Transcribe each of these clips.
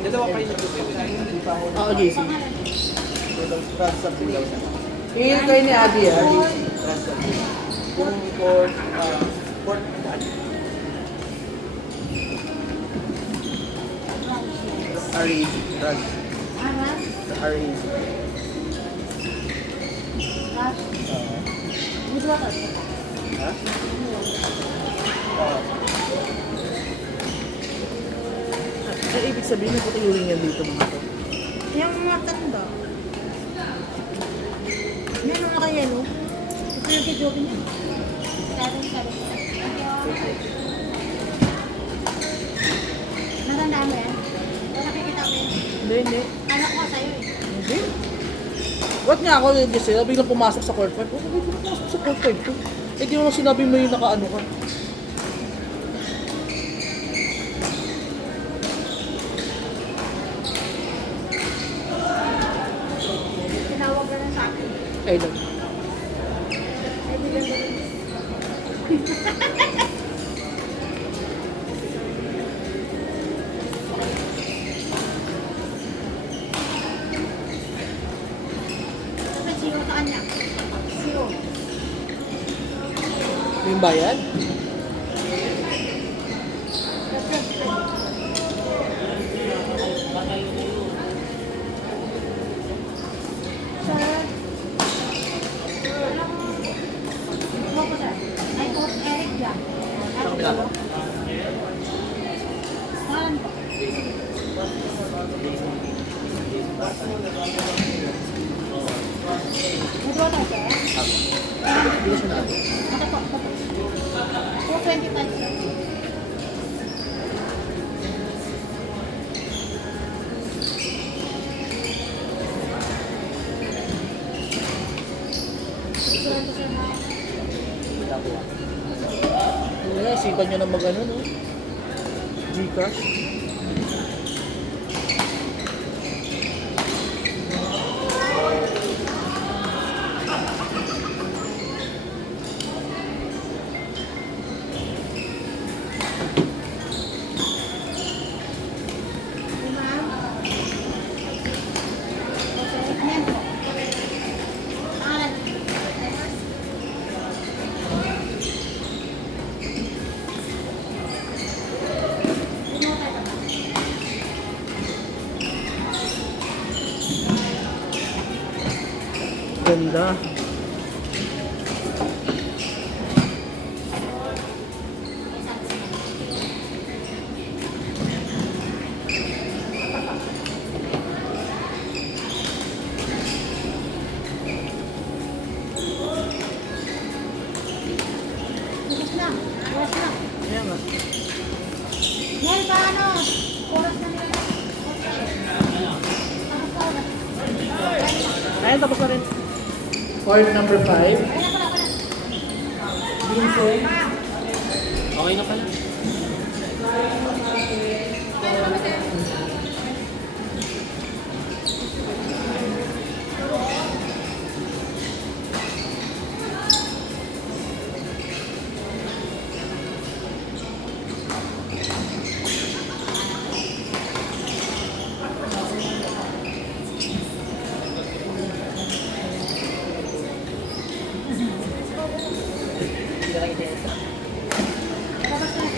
Dalawa kayo nag-tubig. Oo, JC. Trust sa pilaw na. Hihil kayo ni Abby, ha? Trust sa pilaw. Kung pork, pork dad. R.A.Z. Trust. Sa R.A.Z. Ha? Ay, ibig sabihin na patuyurin yan dito mga to. Yung mga tanda. Meron na kaya, no? Ito yung kidyokin niya. Natandaan mo yan? O nakikita ko yan? Hindi. Anak ko sa'yo eh. Hindi. Ba't nga ako yun kasi biglang pumasok sa court 5? Ba't biglang pumasok sa court 5 ko? Eh di mo sinabi mo yung nakaano ka. Tinawag ka na sa akin. Ay lang. Ay, bigyan ko rin. Kasi siyo sa kanya. Siyo. Yung bayad? Sir. Ano po, sir? Ay, Coach Eric yan. Sa kabila ko. Saan po? Medyo na, sir? Hindi ko siya natin. Ito po, ito po. 225, sir. Sir, ito, sir, na. Wala, isipan nyo na mag-ano, no? Gcash. Ma'am. Yan po. Pangalan. Ganda. Bukas na. Bukas na. Kaya nga. Ngayon pa ano? Oras na nila. Tapos pa oras. Ayun, tapos na rin. Court number 5. Wala pala, wala. Vincent. Okay na pala. Tapos na.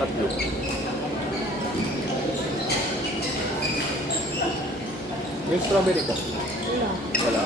Tatlo. Yung strawberry ko. Wala. Wala.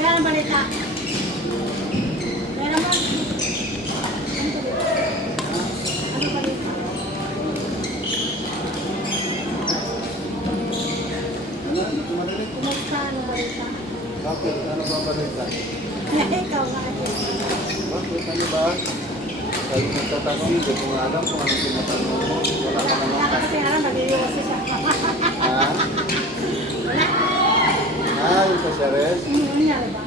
Kaya ang balita. Kaya naman. Ano balita? Kumusta ang balita? Bakit? Ano ba balita? Ikaw nga ate. Bakit? Ano ba? Kayo nagtatanong, hindi ko nga alam kung ano tinatanong mo. Wala ka naman Wala kasi. kasi alam, nag-iwas siya. Ha? Wala. Yung sa Ceres? Nangyari ba?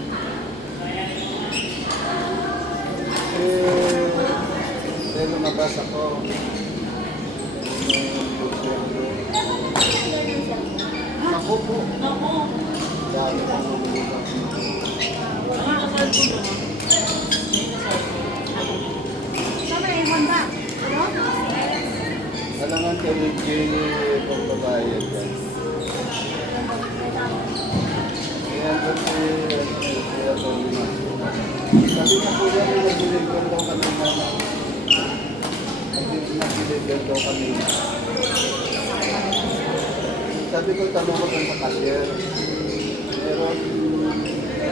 Lumabas ako. Ako po. Dami kong lumulubak. Sama yung Honda. Ano? Alangan kayo kung babayad yan. Ayan po kaya po lima. Sabi na po yan, nag-deliver daw kanina. Nag-deliver daw kanina. Sabi ko, tanong ko dun sa cashier. Meron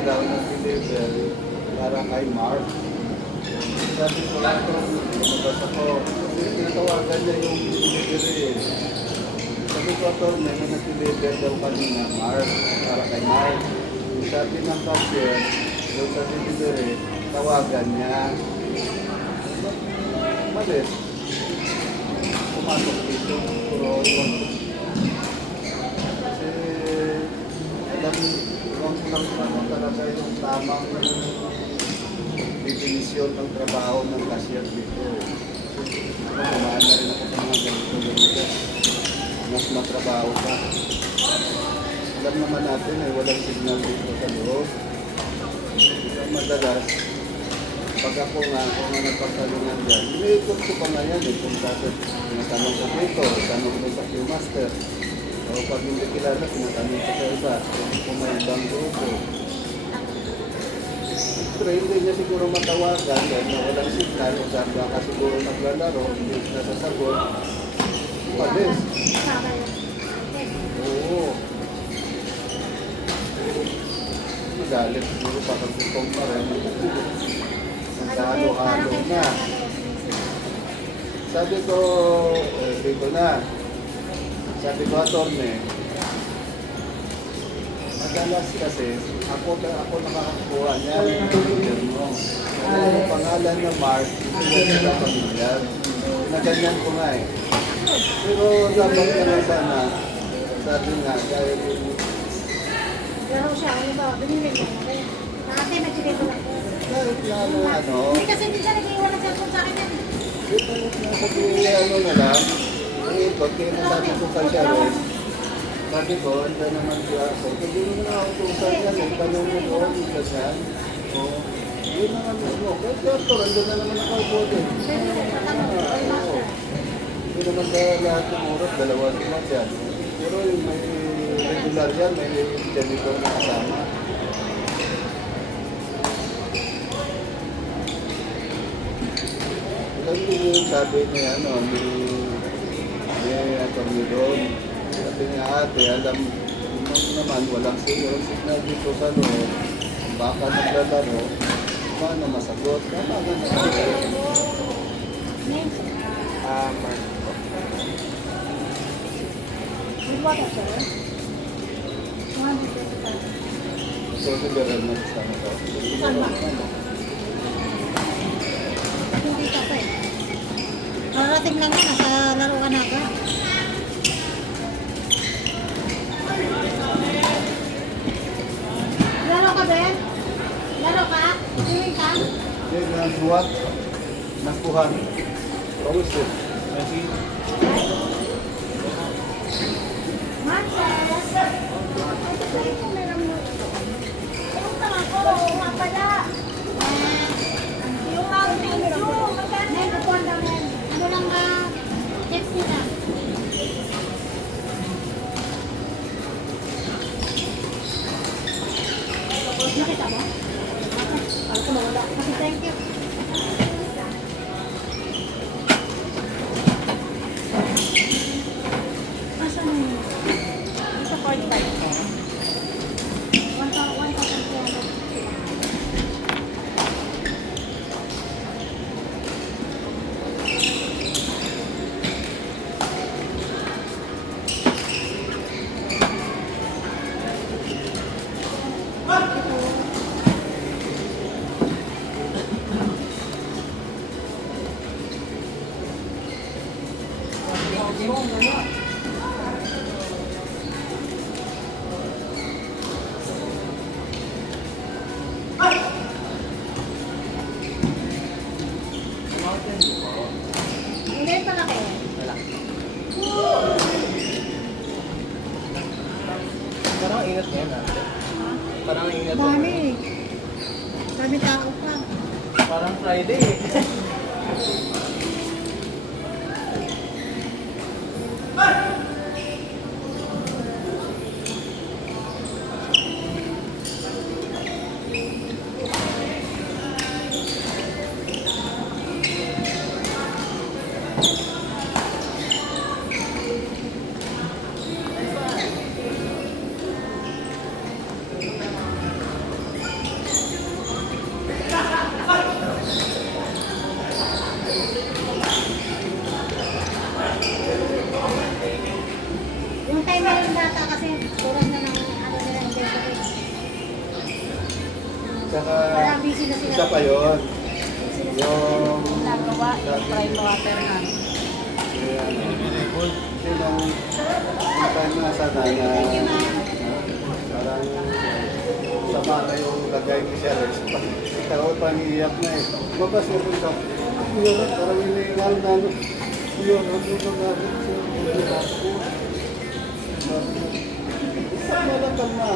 daw nag-deliver para kay Mark. Sabi ko, lumabas ako. Kasi tinatawagan niya yung delivery. Sabi ko, may nag-deliver daw kanina, Mark, para kay Mark. Sabi ng cashier, doon sa delivery, tawagan niya. Malis. Pumasok dito. Puro iwan ko. Kasi, alam lang ano talaga yung tamang definisyon ng trabaho ng cashier dito. Ako, kumaan na rin ako sa mga ganito. Mas matrabaho ka. Alam naman natin ay walang signal dito sa loob. Madalas, pag ako nga nagpagtalungan dyan, iniikot ko pa nga yan kung bakit tinatanong ko dito, tanong ko sa Q-Master. O pag hindi kilala, tinatanong ko sa iba, kung may ibang grupo. Pero hindi niya siguro matawagan dahil na walang signal, o dahil baka siguro naglalaro, hindi nasasagot. Palis. Sama yun. Oo. nagalit. Siguro papagpupong pa rin. Parang Halo-halo kayo na. Sabi ko, dito na. Sabi ko, attorney, madalas kasi, ako nakakakuha niya yung pamilya mo. Ano yung pangalan na Mark, hindi na pamilya. Naganyan ko nga eh. Pero dapat ka na sana, sabi nga, dahil Laro siya, ano ba? Binili mo. Dati nag-chile ko lang. kahit na ano, Hindi kasi hindi siya nag-iwan ng cellphone sa akin yan. dito na sabi, ano na lang, ikot, kaya nasabi ko kay Sharon, sabi ko, ito naman siya ako. Hindi mo na ako tusan yan, eh, tanong mo ko, isa siya. O, yun naman mo. Kahit doktor, andun na naman ako po din. Hindi naman sa lahat ng oras, dalawa sila dyan. Pero yung may regular yan, may janitor na kasama. Alam mo yung sabi niya, ano, may attorney doon. Sabi niya, ate, alam mo naman, walang signal dito sa loob. Baka naglalaro, paano masagot? Tama ka na. Mark. Diba ka siya? So, liberal na sa mo to. Saan ba? Hindi ka pa eh. Kararating lang na, nasa laro ka na agad. Laro ka, Ben? Laro ka? Tuwing ka? Yan ang buwat. Nakuhan. Always it. Nakita mo? Ako ko nawala. Thank you. Asan mo yun? Ito 45 ko. 1,200. Hindi pa laki. Parang ingat niya na. Parang ingat. Dami. Dami tao pa. Parang Friday eh. Yung timer yung data kasi oras na ng ano nila yung database. Saka, Parang busy na sila. isa pa yun. Busy na sila. Yung Nagawa yung prime water na. Sinong time na sana na parang sama na yung lagay ni Sharon. Ikaw pang-iiyak na eh. Mabas mo rin ka. Yun, parang iniingal na ano. Yun, ano na natin siya. Isa malakal na.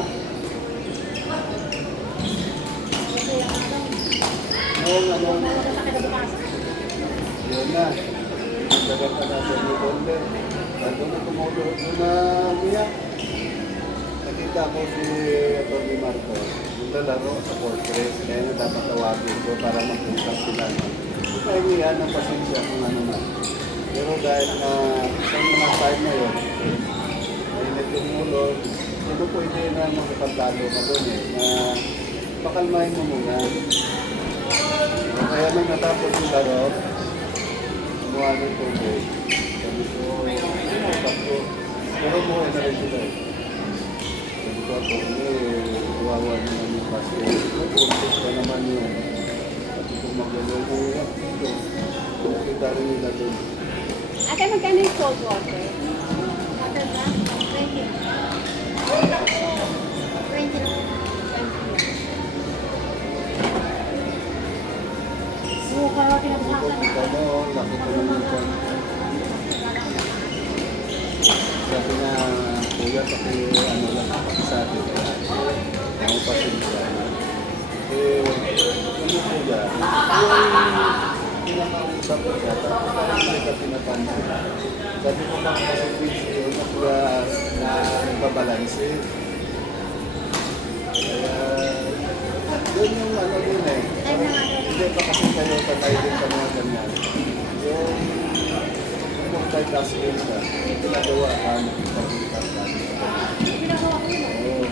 Kasi yung ano, Ano, malaga sa kinabukasan. yun na. Dagat na natin ni Bonde. Bago na tumulo, doon na umiyak. Nakita ko si Atty. Marco. Yung lalaro sa portrait. Kaya na dapat tawagin ko para mag-usap sila. Hindi tayo niyan ng pasensya kung ano na. Pero dahil na isang mga time na yun, ay nagtumulo, sino pwede na magpagtalo ka doon eh, na pakalmahin mo muna. Kaya nung natapos yung laro, kumuha ng tubig. Sabi ko, ano, tapos, pero umuwi na rin sila. Sabi ko, ako, kawawa naman yung kasi. Nag-umpis pa naman yun. Sabi ko, mag-umuwi dito. Kita rin nila doon. Ate, magkano yung cold water? Water ba? 20. 20 lang. Oo, parang pinagsakan. Ano, laki ko naman siya. Sabi na, kuya, ano lang, pakisabi ko. Ako pa siya. Ano kuya? Yung pinakausap ko siya, tapos parang hindi ka pinapansin. Sabi ko baka kasi busy yun, na nagbabalanse. Kaya, yun yung ano yun eh. Hindi pa kasi kayo patay din sa mga ganyan. Yung multitasking ka, yung pinagawa ka, nakipagkita ka. Pinagawa ko yun. Oo.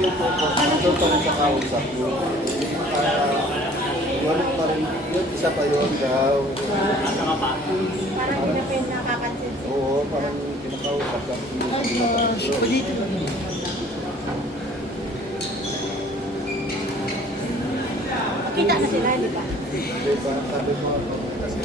Yung focus, nandun pa rin sa kausap mo. Wala pa rin, yun isa pa yun daw. Parang hindi na kayo nakapansin. Oo, parang pinakausap ka. Dito. Kita na sila, di ba? Hindi, parang sabi mo, kasi